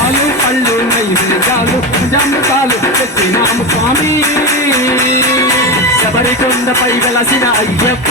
పాలు పళ్ళు పెట్టినాము స్వామి. శబరికొండపై వెలసిన అయ్యప్ప.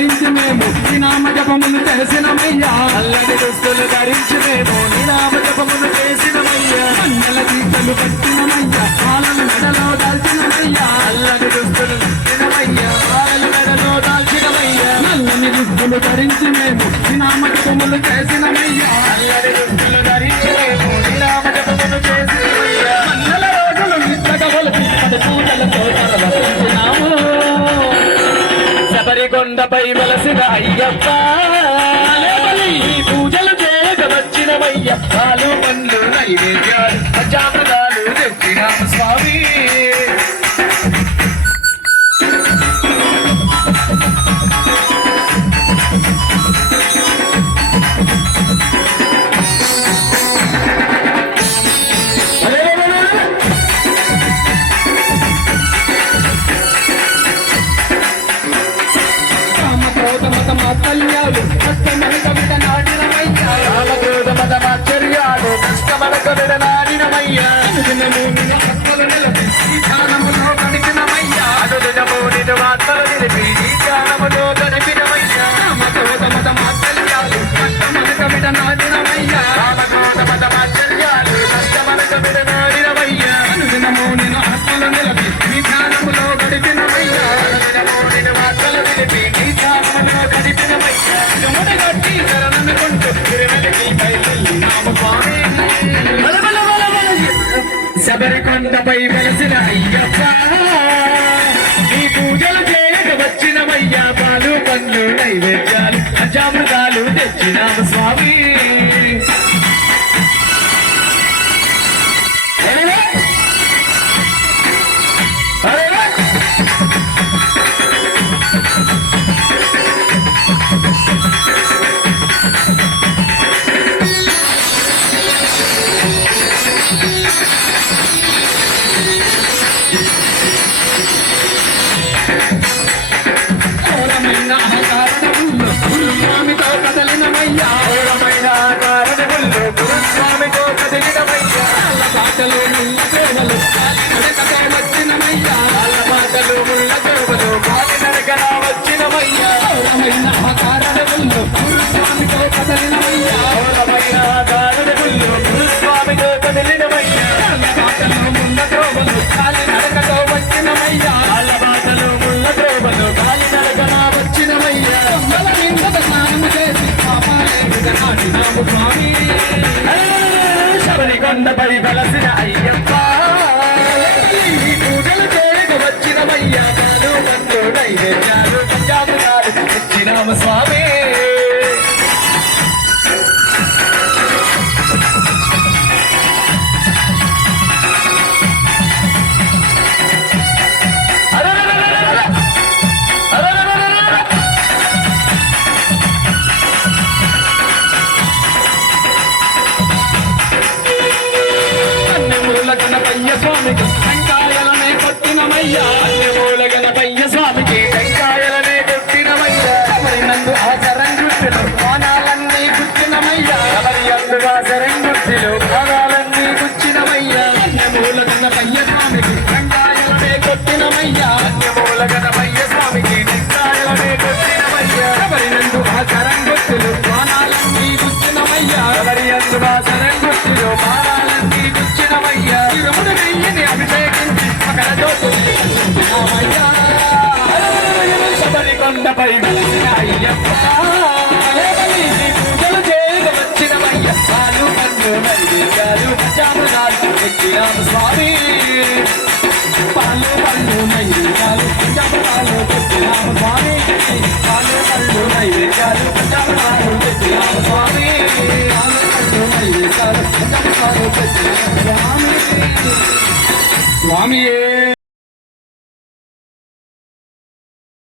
ధరించి మేము. ఈ నామ జపములు చేసినమయ్య. అల్లని దుస్తులు ధరించి మేము. నినామ జపమును చేసినమయ్య. మండల తీర్థలు పట్టినమయ్య. పాలను మెడలో దాల్చినమయ్య. అల్లని దుస్తులు ధరించినమయ్య. మాలలు కడలో దాల్చినమయ్య. నల్లని దుస్తులు ధరించి మేము. ఈ నామ జపములు చేసినమయ్య. అల్లని కొండపై వెలసిన అయ్యప్ప. పూజలు చేయక వచ్చినమయ్య పాలు పండ్లు నైవేద్యాలు పంచామృతాలు తెచ్చినాం స్వామి. శబరికొండపై వెలసిన అయ్యప్ప. ఈ పూజలు చేయక వచ్చినమయ్య పాలు పండ్లు నైవేద్యాలు అజామృతాలు తెచ్చినాము స్వామి. నడకతో వచ్చినమయ్యా వాళ్ళ మాటలు ముళ్ళ త్రోవలు కాలి నడకన వచ్చినమయ్య దొంగల నిందత స్నానము చేసి పాపాలే నాటినాము స్వామి. శబరికొండపై వెలసిన అయ్యప్ప. పూజలు చేయక వచ్చినమయ్య పాలు పండ్లు నైవేద్యాలు పంచామృతాలు తెచ్చినాము స్వామి. స్వామికి టెంకాయలనే కొట్టినమయ్యా. అన్ని మూల గణపయ్య కొండపై వెలిసిన అయ్యప్ప. పూజలు చేయగా వచ్చిన అయ్యప్పాలు పండు నైవేద్యాలు పంచామృతాలు ఎక్కినాం స్వామి. పాలు పండు నైవేద్యాలు పంచామృతాలు ఎక్కినాం స్వామి. పాలు పండు నైవేద్యాలు పంచామృతాలు ఎక్కినాం స్వామి. పాలు పండు నైవేద్యాలు పంచామృతాలు ఎక్కినాం స్వామి. స్వామియే.